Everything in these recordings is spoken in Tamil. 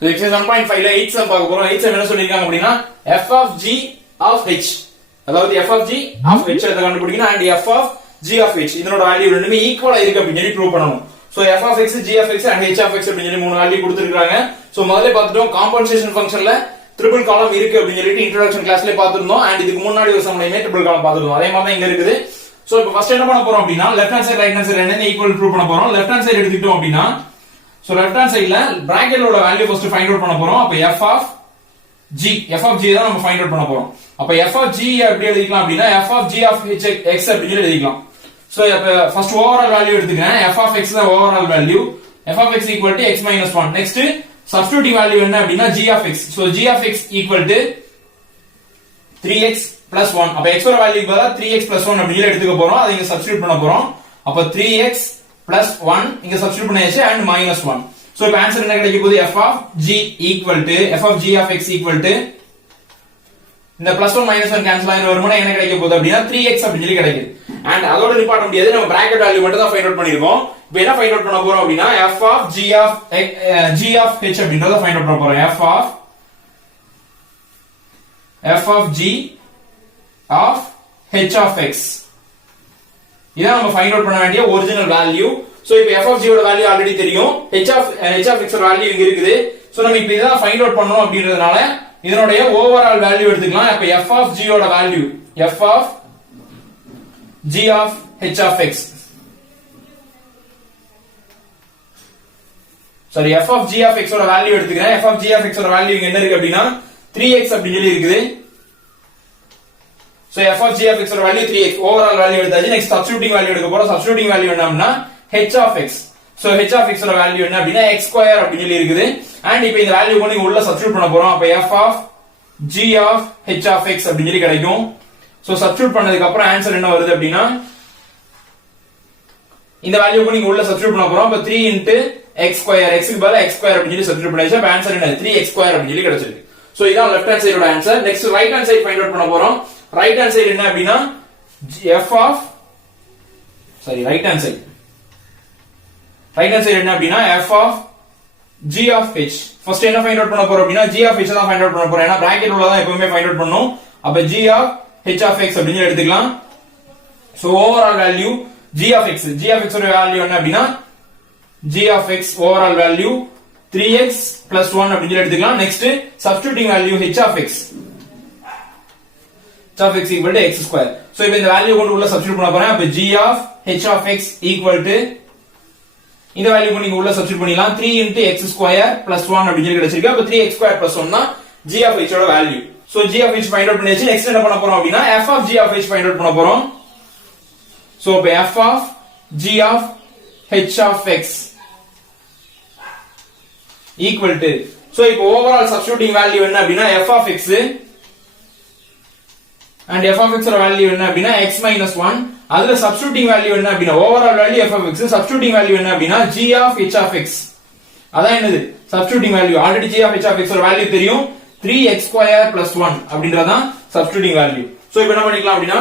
So exercise 1.5 ல 8 sum பார்க்க போறோம். 8 sum என்ன சொல்லிருக்காங்க அப்படினா f of g of h, அதாவது f of g of h அத கண்டுபிடிக்கணும் and f of g of h இதனோட வேல்யூ ரெண்டுமே ஈக்குவலா இருக்கு அப்படி சொல்லி ப்ரூவ் பண்ணனும். So f of x, g of x and h of x அப்படி சொல்லி மூணு வேல்யூ கொடுத்திருக்காங்க. So முதல்ல பார்த்துட்டோம் காம்பன்சேஷன் ஃபங்க்ஷன்ல ட்ரிபிள் காலம் இருக்கு அப்படி சொல்லிட்டு இன்ட்ரோடக்ஷன் கிளாஸ்லயே பார்த்திருந்தோம் and இதுக்கு முன்னாடி ஒரு சம்லயுமே ட்ரிபிள் காலம் பார்த்திருந்தோம். அதே மாதிரி தான் இங்க இருக்குது. So இப்போ ஃபர்ஸ்ட் என்ன பண்ண போறோம் அப்படினா left hand side right hand side ரெண்டையும் ஈக்குவல் ப்ரூவ் பண்ண போறோம். லெஃப்ட் ஹேண்ட் சைடு எடுத்துக்கிட்டோம் அப்படினா so left hand side la bracket ஓட வேல்யூ ஃபர்ஸ்ட் ஃபைண்ட் அவுட் பண்ண போறோம். அப்ப f of g தான் நம்ம ஃபைண்ட் அவுட் பண்ண போறோம். அப்ப f of g எப்படி எழுதிக்கலாம் அப்படினா f of g of x அப்படி எழுதிக்கலாம். சோ அப்ப ஃபர்ஸ்ட் ஓவரால் வேல்யூ எடுத்துக்கிறேன். f of x தான் overall value. f of x equal to x minus 1. Next substituting value என்ன அப்படினா g of x. So g of x equal to 3x plus 1. அப்ப x ஓட வேல்யூக்கு பதிலா 3x plus 1 அப்படி எடுத்துக்க போறோம். அதை இங்க சப்ஸ்டிட்யூட் பண்ண போறோம். அப்ப 3x plus 1 இங்க சப்ஸ்டிட்யூட் பண்ணியாச்சு and minus 1. சோ இப்போ ஆன்சர் என்ன கிடைக்க போகுது f of g equal to f of g of x equal to இந்த plus 1 minus 1 கேன்சல் ஆயிர வரும்போது என்ன கிடைக்க போகுது அப்படினா 3x அப்படி சொல்லி கிடைக்குது. and அதோட நிப்பாட்ட முடியாது, நம்ம bracket வேல்யூ மட்டும் தான் ஃபைண்ட் அவுட் பண்ணிருக்கோம். இப்போ என்ன ஃபைண்ட் அவுட் பண்ண போறோம் அப்படினா f of g of h அப்படிங்கறத ஃபைண்ட் அவுட் பண்ண போறோம். f of g of h of x இதான் நம்ம ஃபைண்ட் அவுட் பண்ண வேண்டிய ஒரிஜினல் வேல்யூ. சோ இப்போ f of g ஓட வேல்யூ ஆல்ரெடி தெரியும், h of x ஓட வேல்யூ இங்க இருக்குது. சோ நம்ம இப்போ இத ஃபைண்ட் அவுட் பண்ணனும் அப்படின்றதுனால இதனுடைய ஓவரால் வேல்யூ எடுத்துக்கலாம். அப்ப f of g ஓட value f of g of h of x sorry f of g of x ஓட வேல்யூ எடுத்துக்கிறேன். f of g of x ஓட வேல்யூ இங்க என்ன இருக்கு அப்படினா 3x அப்படி சொல்லி இருக்குது. So f of g of x ஓட வேல்யூ 3x ஓவரால் வேல்யூ எடுத்தாச்சு. நெக்ஸ்ட் சப்ஸ்டிட்யூட்டிங் வேல்யூ எடுக்க போறோம். சப்ஸ்டிட்யூட்டிங் வேல்யூ என்னன்னா h of x. So h of x ஓட வேல்யூ என்ன அப்படினா x ஸ்கொயர் அப்படி சொல்லி இருக்குது. and இப்போ இந்த வேல்யூ கொண்டு உள்ள சப்ஸ்டிட்யூட் பண்ண போறோம். அப்ப f of g of h of x அப்படி சொல்லி கிடைக்கும். So சப்ஸ்டிட்யூட் பண்ணதுக்கு அப்புறம் ஆன்சர் என்ன வருது அப்படினா இந்த வேல்யூ கொண்டு உள்ள சப்ஸ்டிட்யூட் பண்ண போறோம். அப்ப 3 into x ஸ்கொயர் x க்கு பதிலா x ஸ்கொயர் அப்படி சொல்லி சப்ஸ்டிட்யூட் பண்ணியாச்சு. அப்ப ஆன்சர் என்ன 3x ஸ்கொயர் அப்படி சொல்லி கிடைச்சிருக்கு. சோ இதான் லெஃப்ட் ஹேண்ட் சைடோட answer. Next right hand side find out பண்ண போறோம். ரைட் ஹேண்ட் சைடு என்ன அப்படினா f of right hand side என்ன அப்படினா f of g of h. First என்ன ஃபைண்ட் அவுட் பண்ண போறோம் அப்படினா g of h தான் ஃபைண்ட் அவுட் பண்ண போறோம். ஏனா பிராக்கெட் உள்ள தான் எப்பவுமே ஃபைண்ட் அவுட் பண்ணனும். அப்ப g of h of x அப்படினு எடுத்துக்கலாம். So overall value g of x ஓட வேல்யூ என்ன அப்படினா g of x overall value 3x plus 1 அப்படினு எடுத்துக்கலாம். Next substituting value h of x equal to x square. So இப்போ இந்த வேல்யூ கொண்டு உள்ள சப்ஸ்டிட்யூட் பண்ண போறேன். அப்ப g of h of x equal to இந்த வேல்யூ கொண்டு இங்க உள்ள சப்ஸ்டிட்யூட் பண்ணிடலாம். 3 into x square plus 1 அப்படி சொல்லி கிடைச்சிருக்கு. அப்ப 3x square plus 1 தான் g of h ஓட value. So g of h find out பண்ணியாச்சு. நெக்ஸ்ட் என்ன பண்ண போறோம் அப்படினா f of g of h find out பண்ண போறோம். So இப்போ f of g of h of x equal to so இப்போ ஓவரால் சப்ஸ்டிட்யூட்டிங் வேல்யூ என்ன அப்படினா f of x and f of x ஓட வேல்யூ என்ன அப்படினா x minus 1. அதுல சப்ஸ்டிட்யூட்டிங் வேல்யூ என்ன அப்படினா overall value f of x, substituting value என்ன அப்படினா g of h of x. அதான் என்னது substituting value. Already g of h of x ஓட வேல்யூ தெரியும், 3x square plus 1 அப்படின்றதான் சப்ஸ்டிட்யூட்டிங் வேல்யூ. சோ இப்போ என்ன பண்ணிக்கலாம் அப்படினா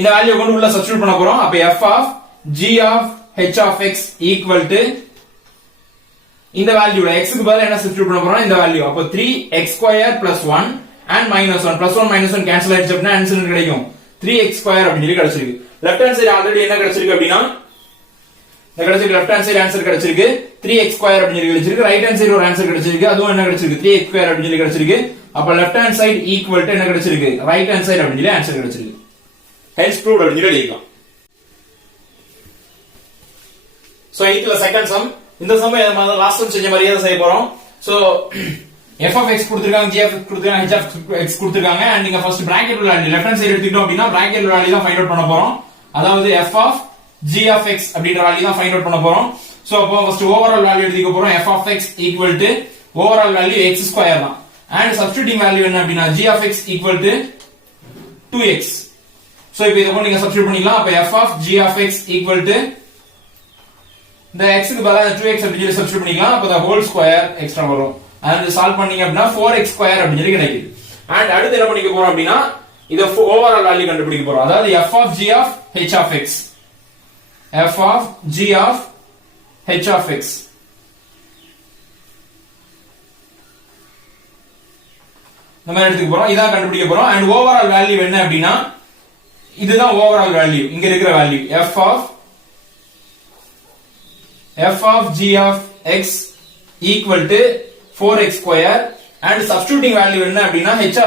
இந்த வேல்யூ கொண்டு உள்ள சப்ஸ்டிட்யூட் பண்ண போறோம். அப்ப f of g of h of x equal to இந்த வேல்யூல x க்கு பதிலா என்ன சப்ஸ்டிட்யூட் பண்ண போறோம் இந்த வேல்யூ. அப்ப 3x square plus 1 and minus 1 plus 1 minus 1 cancel ஆயிடுச்சு அப்படினா ஆன்சர் கிடைக்கும் 3x square அப்படி சொல்லி கிடைச்சிருக்கு. லெஃப்ட் ஹேண்ட் சைடு ஆல்ரெடி என்ன கிடைச்சிருக்கு அப்படினா இந்த கிடைச்சிருக்கு லெஃப்ட் ஹேண்ட் சைடு ஆன்சர் கிடைச்சிருக்கு 3x square அப்படி சொல்லி கிடைச்சிருக்கு. ரைட் ஹேண்ட் சைடு ஒரு ஆன்சர் கிடைச்சிருக்கு, அதுவும் என்ன கிடைச்சிருக்கு 3x square அப்படி சொல்லி கிடைச்சிருக்கு. அப்ப left hand side equal to என்ன கிடைச்சிருக்கு ரைட் ஹேண்ட் சைடு அப்படி சொல்லி ஆன்சர் கிடைச்சிருக்கு. ஹென்ஸ் ப்ரூவ்ட் அப்படி சொல்லி எழுதிக்கலாம். சோ இதுல செகண்ட் சம். இந்த சம் லாஸ்ட் சம் செஞ்ச மாதிரியே தான் செய்ய போறோம். சோ f of x கொடுத்திருக்காங்க, g of x கொடுத்திருக்காங்க, h of x கொடுத்திருக்காங்க. and நீங்க ஃபர்ஸ்ட் பிராக்கெட் உள்ள வேல்யூ லெஃப்ட் ஹேண்ட் சைடு எடுத்துட்டோம் அப்படினா பிராக்கெட் உள்ள வேல்யூ தான் ஃபைண்ட் அவுட் பண்ண போறோம். அதாவது f of g of x அப்படிங்கற வேல்யூ தான் ஃபைண்ட் அவுட் பண்ண போறோம். சோ அப்போ ஃபர்ஸ்ட் ஓவரால் வேல்யூ எடுத்துக்க போறோம். f of x equal to overall value x square தான். and சப்ஸ்டிட்யூட்டிங் வேல்யூ என்ன அப்படினா g of x equal to 2x. So இப்போ இத நீங்க சப்ஸ்டிட்யூட் பண்ணிக்கலாம். அப்ப f of g of x equal to இந்த x க்கு பதிலா 2x அப்படி சொல்லி சப்ஸ்டிட்யூட் பண்ணிக்கலாம். அப்ப the whole square எக்ஸ்ட்ரா வரும். and சால்வ் பண்ணீங்க அப்படினா 4x square அப்படி சொல்லி கிடைக்குது. and அடுத்து என்ன பண்ணிக்க போறோம் அப்படினா இத ஓவரால் வேல்யூ கண்டுபிடிக்க போறோம். அதாவது f of g of h of x f of g of h of x இந்த மாதிரி எடுத்துக்க போறோம். இதான் கண்டுபிடிக்க போறோம். அண்ட் ஓவரால் வேல்யூ என்ன அப்படின்னா இதுதான் ஓவரால் வேல்யூ, இங்க இருக்கிற value f of g of x equal to 4x square and substituting value என்ன அப்படின்னா h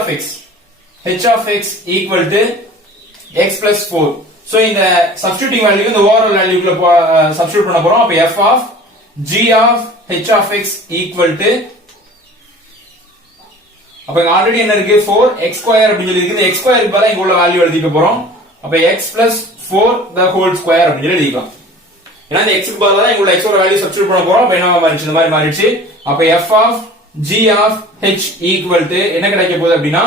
of x equal to x plus 4. so இந்த substituting value இந்த overall value குள்ள substitute பண்ண போறோம். அப்ப f of g of h of x equal to அப்ப இங்க ஆல்ரெடி என்ன இருக்கு 4x square அப்படி சொல்லி இருக்கு. x square க்கு பதிலா இங்க உள்ள வேல்யூ எழுதிக்க போறோம். அப்ப x plus 4 the whole square அப்படி சொல்லி எழுதிக்கலாம். ஏன்னா இந்த x க்கு பதிலா இங்க உள்ள x ஓட வேல்யூ சப்ஸ்டிட்யூட் பண்ண போறோம். அப்ப என்ன மாறிச்சு, இந்த மாதிரி மாறிச்சு. அப்ப f of g of h equal to என்ன கிடைக்க போகுது அப்படின்னா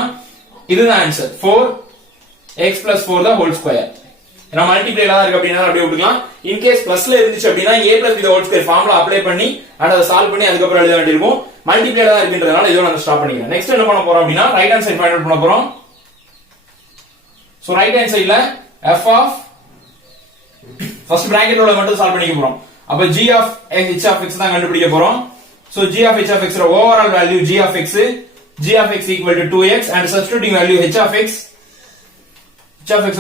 இதுதான் answer 4x plus 4 the whole square. ஏன்னா மல்டிப்ளைல தான் இருக்கு அப்படினா அப்படியே விட்டுக்கலாம். இன் கேஸ் பிளஸ்ல இருந்துச்சு அப்படினா a plus b the whole square formula apply பண்ணி அத சால்வ் பண்ணி அதுக்கு அப்புறம் எழுத வேண்டியிருக்கும். மல்டிப்ளைல தான் இருக்குன்றதனால இதோட நான் ஸ்டாப் பண்ணிக்கிறேன். நெக்ஸ்ட் என்ன பண்ண போறோம் அப்படினா right hand side find out பண்ண போறோம். சோ ரைட் ஹேண்ட் சைடுல f of ஃபர்ஸ்ட் பிராக்கெட்ல மட்டும் சால்வ் பண்ணிக்க போறோம். அப்ப g of h of x தான் கண்டுபிடிக்க போறோம். So g of h of x ஓட overall value g of x equal to 2x and substituting value h of x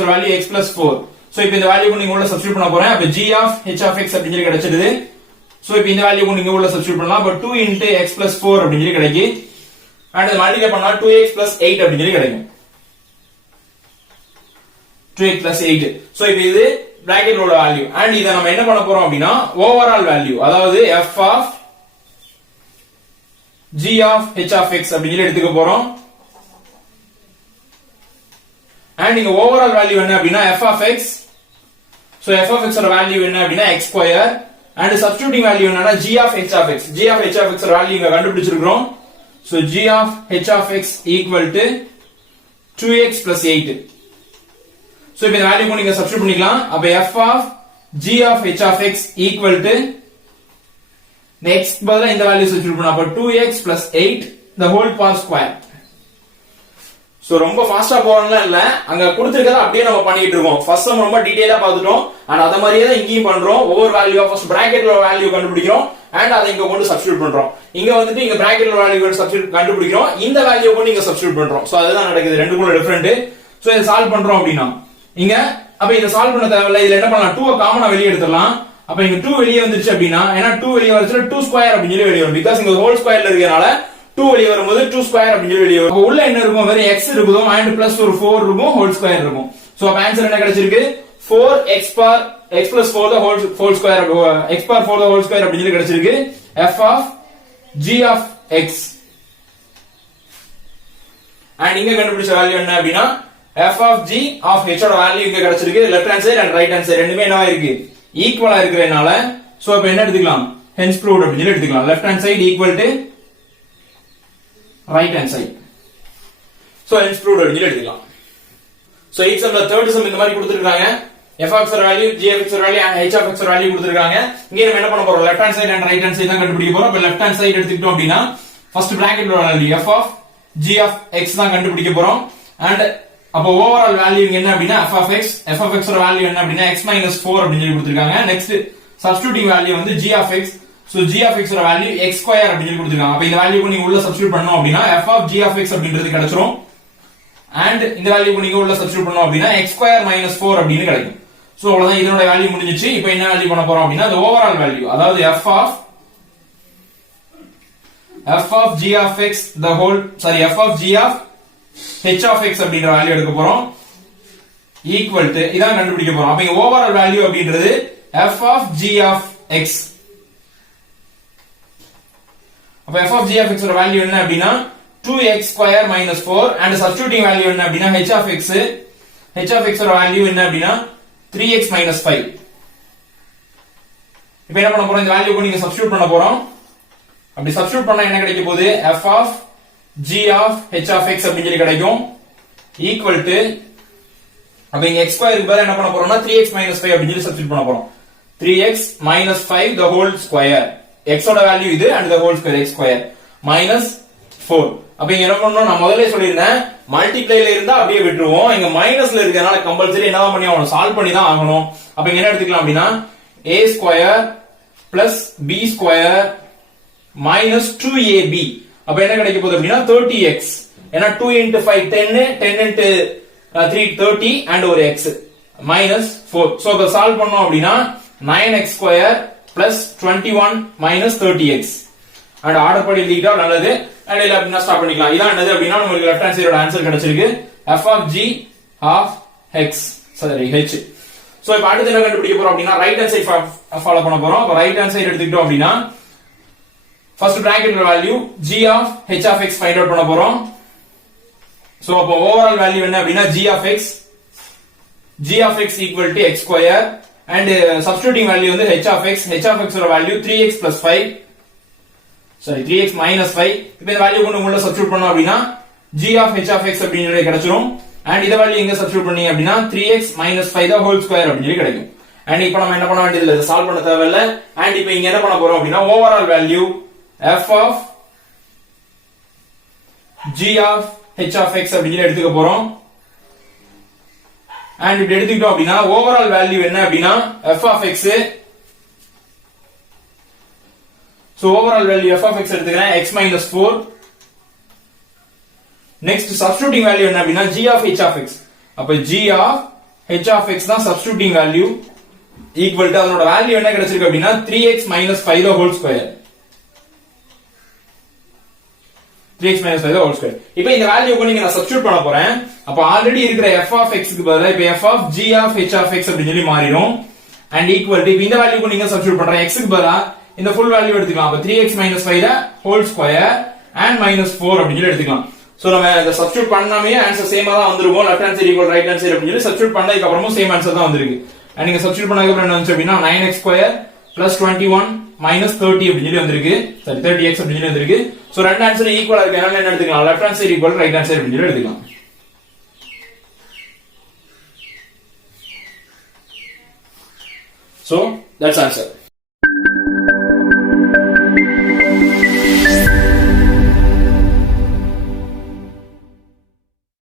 ஓட வேல்யூ x plus 4. சோ இப்போ இந்த வேல்யூ நீங்க உள்ள சப்ஸ்டிட்யூட் பண்ண போறேன். அப்ப g of h of x அப்படி சொல்லி கிடைச்சிடுது. சோ இப்போ இந்த வேல்யூ நீங்க உள்ள சப்ஸ்டிட்யூட் பண்ணலாம். அப்ப 2 into x plus 4 அப்படி சொல்லி கிடைக்கும். and இத மல்டிப்ளை பண்ணா 2x plus 8 அப்படி சொல்லி கிடைக்கும். 2x plus 8. சோ இப்போ இது பிராக்கெட்ல உள்ள வேல்யூ. and இத நம்ம என்ன பண்ண போறோம் அப்படினா ஓவரால் வேல்யூ, அதாவது f of g of h of x அப்படி சொல்லி எடுத்துக்க போறோம். and இங்க ஓவரால் வேல்யூ என்ன அப்படினா f of x. so f of x ஓட வேல்யூ என்ன அப்படினா x square and substituting value என்னன்னா g of h of x. g of h of x ஓட வேல்யூ இங்க கண்டுபிடிச்சிருக்கோம். so g of h of x equal to 2x plus 8. so இப்போ இந்த வேல்யூ நீங்க சப்ஸ்டிட்யூட் பண்ணிக்கலாம். அப்ப f of g of h of x equal to next பதிலா இந்த வேல்யூ சப்ஸ்டிட்யூட் பண்ணா அப்ப 2x plus 8 the whole power square. So ரொம்ப ஃபாஸ்டா போறோம்னா இல்ல, அங்க கொடுத்திருக்கத அப்படியே நம்ம பண்ணிட்டு இருக்கோம். ஃபர்ஸ்ட் நம்ம ரொம்ப டீடைலா பார்த்துட்டோம். and அத மாதிரியே தான் இங்கேயும் பண்றோம். ஒவ்வொரு வேல்யூ ஃபர்ஸ்ட் பிராக்கெட்ல வேல்யூ கண்டுபிடிக்கிறோம் and அதை இங்க கொண்டு சப்ஸ்டிட்யூட் பண்றோம். இங்க வந்துட்டு இங்க பிராக்கெட்ல வேல்யூ சப்ஸ்டிட்யூட் கண்டுபிடிக்கிறோம், இந்த வேல்யூ கொண்டு இங்க சப்ஸ்டிட்யூட் பண்றோம். சோ அதுதான் நடக்குது, ரெண்டுக்குள்ள டிஃபரண்ட். சோ இத சால்வ் பண்றோம் அப்படினா இங்க அப்ப இத சால்வ் பண்ண தேவையில்ல. இதுல என்ன பண்ணலாம், 2 காமனா வெளிய எடுத்துறலாம். அப்ப இங்க 2 வெளிய வந்துருச்சு அப்படினா ஏனா 2 வெளிய வரதுல 2 ஸ்கொயர் அப்படி சொல்லி வெளிய வரும். பிகாஸ் இங்க ஹோல் ஸ்கொயர்ல இருக்கறனால 2 வெளிய வரும்போது 2 ஸ்கொயர் அப்படி சொல்லி வெளிய வரும். அப்ப உள்ள என்ன இருக்கும், வெறும் x இருக்குதோ and plus ஒரு 4 இருக்கும், ஹோல் ஸ்கொயர் இருக்கும். சோ அப்ப ஆன்சர் என்ன கிடைச்சிருக்கு, 4x plus 4 the whole square x power 4 the whole square அப்படி சொல்லி கிடைச்சிருக்கு. f of g of x and இங்க கண்டுபிடிச்ச வேல்யூ என்ன அப்படினா f of g of h ஓட வேல்யூ இங்க கிடைச்சிருக்கு. Left hand side and right hand side ரெண்டுமே என்னவா இருக்கு, ஈக்குவலா இருக்குறனால சோ அப்ப என்ன எடுத்துக்கலாம், hence proved அப்படி சொல்லி எடுத்துக்கலாம். Left hand side equal to right hand side. So hence proved அப்படி சொல்லி எடுத்துக்கலாம். சோ எக்ஸாம்ல தேர்ட் சம் இந்த மாதிரி கொடுத்திருக்காங்க. f of x ஓட வேல்யூ, g of x ஓட value and h of x ஓட வேல்யூ கொடுத்திருக்காங்க. இங்க நம்ம என்ன பண்ண போறோம், left hand side and right hand side தான் கண்டுபிடிக்க போறோம். அப்ப லெஃப்ட் ஹேண்ட் சைடு எடுத்துக்கிட்டோம் அப்படினா ஃபர்ஸ்ட் பிராக்கெட்ல உள்ள value f of g of x தான் கண்டுபிடிக்க போறோம். and அப்ப ஓவரால் வேல்யூ என்ன அப்படினா f of x ஓட வேல்யூ என்ன அப்படினா x minus 4 அப்படி சொல்லி கொடுத்திருக்காங்க. நெக்ஸ்ட் சப்ஸ்டிட்யூட்டிங் வேல்யூ வந்து g of x. So g of x ஓட வேல்யூ x ஸ்கொயர் அப்படி சொல்லி கொடுத்திருக்காங்க. அப்ப இந்த வேல்யூ நீங்க உள்ள சப்ஸ்டிட்யூட் பண்ணனும் அப்படினா f of g of x அப்படின்றது கிடைச்சிரும். and இந்த வேல்யூ நீங்க உள்ள சப்ஸ்டிட்யூட் பண்ணனும் அப்படினா x ஸ்கொயர் minus 4 அப்படினு கிடைக்கும். சோ அவ்வளவுதான், இதனோட வேல்யூ முடிஞ்சிச்சு. இப்போ என்ன வேல்யூ பண்ண போறோம் அப்படினா the ஓவரால் வேல்யூ, அதாவது f of g of x the whole f of g of h of x அப்படிங்கற வேல்யூ எடுக்க போறோம். ஈக்குவல் டு இதான் கண்டுபிடிக்க போறோம். அப்ப இங்க ஓவரால் வேல்யூ அப்படின்றது f of g of x. அப்ப f of g of x ஓட வேல்யூ என்ன அப்படினா 2x square minus 4 and substituting value என்ன அப்படினா h of x ஓட வேல்யூ என்ன அப்படினா 3x minus 5. இப்போ என்ன பண்ண போறோம், இந்த வேல்யூ நீங்க சப்ஸ்டிட்யூட் பண்ண போறோம். அப்படி சப்ஸ்டிட்யூட் பண்ணா என்ன கிடைக்க போகுது, f of g of h of x அப்படி சொல்லி கிடைக்கும். ஈக்குவல் டு அப்ப இங்க x ஸ்கொயர் க்கு பதிலா என்ன பண்ண போறோம்னா 3x minus 5 அப்படி சொல்லி சப்ஸ்டிட்யூட் பண்ண போறோம். 3x minus 5 the whole square. x ஓட வேல்யூ இது and the whole square x square minus 4. அப்ப இங்க என்ன பண்ணனும், நான் முதல்லயே சொல்லிருந்தேன் மல்டிப்ளைல இருந்தா அப்படியே விட்டுருவோம். இங்க மைனஸ்ல இருக்கறனால கம்பல்சரி என்ன பண்ணி ஆகணும், சால்வ் பண்ணி தான் ஆகணும். அப்ப இங்க என்ன எடுத்துக்கலாம் அப்படினா a square plus b square minus 2ab. அப்ப என்ன கிடைக்க போகுது அப்படினா 30x. ஏன்னா 2 into 5 10 10 into 3 30 and ஒரு x minus 4. சோ இத சால்வ் பண்ணோம் அப்படினா 9x square plus 21 minus 30x and order படி எழுதிட்டா நல்லது. and இல்ல அப்படினா ஸ்டாப் பண்ணிக்கலாம். இதான் என்னது அப்படினா உங்களுக்கு லெஃப்ட் ஹேண்ட் சைடோட ஆன்சர் கிடைச்சிருக்கு f of g of x சரி h. சோ இப்போ அடுத்து என்ன கண்டுபிடிக்க போறோம் அப்படினா ரைட் ஹேண்ட் சைடு ஃபாலோ பண்ண போறோம். அப்ப ரைட் ஹேண்ட் சைடு எடுத்துக்கிட்டோம் அப்படினா ஃபர்ஸ்ட் பிராக்கெட்ல value g of h of x find out பண்ண போறோம். சோ அப்போ ஓவரால் வேல்யூ என்ன அப்படினா g of x equal to x square and substituting value வந்து h of x ஓட value 3x plus 5 sorry 3x minus 5. இப்போ இந்த வேல்யூ கொண்டு உள்ள சப்ஸ்டிட்யூட் பண்ணோம் அப்படினா g of h of x அப்படிங்கறது கிடைச்சிரும். and இத வேல்யூ எங்க சப்ஸ்டிட்யூட் பண்ணீங்க அப்படினா 3x minus 5 the whole square அப்படிங்கறது கிடைக்கும். and இப்போ நம்ம என்ன பண்ண வேண்டியது இல்ல, சால்வ் பண்ண தேவையில்ல. and இப்போ இங்க என்ன பண்ண போறோம் அப்படினா overall value f of g of h of x அப்படிங்கறது எடுத்துக்க போறோம். and இப்படி எடுத்துக்கிட்டோம் அப்படினா ஓவரால் வேல்யூ என்ன அப்படினா f of x. So overall value f of x எடுத்துக்கிறேன் x minus 4. next substituting value என்ன அப்படினா g of h of x. அப்ப g of h of x தான் substituting value equal to அதனோட வேல்யூ என்ன கிடைச்சிருக்கு அப்படினா 3x minus 5 the whole square. 3x minus 5 the whole square. இப்போ இந்த வேல்யூக்கு நீங்க நான் சப்ஸ்டிட்யூட் பண்ண போறேன். அப்ப ஆல்ரெடி இருக்கிற f of x க்கு பதிலா இப்போ f of g of h of x அப்படி சொல்லி மாறிடும். and equal to இப்போ இந்த வேல்யூக்கு நீங்க சப்ஸ்டிட்யூட் பண்ற x க்கு பதிலா இந்த full வேல்யூ எடுத்துக்கலாம். அப்ப 3x minus 5 the whole square and minus 4 அப்படி சொல்லி எடுத்துக்கலாம். சோ நம்ம இத சப்ஸ்டிட்யூட் பண்ணாமே ஆன்சர் சேமா தான் வந்திருக்கும். Left hand side equal right hand side அப்படி சொல்லி சப்ஸ்டிட்யூட் பண்ணதுக்கு அப்புறமும் சேம் ஆன்சர் தான் வந்திருக்கு. and நீங்க சப்ஸ்டிட்யூட் பண்ணதுக்கு அப்புறம் என்ன வந்துச்சு அப்படினா 9x square plus 21 minus 30 அப்படி சொல்லி வந்திருக்கு. சரி 30x அப்படி சொல்லி வந்திருக்கு. சோ ரெண்டு ஆன்சர் ஈக்குவலா இருக்கு. அதனால என்ன எடுத்துக்கலாம், left hand side equal right hand side அப்படி சொல்லி எடுத்துக்கலாம். So that's answer.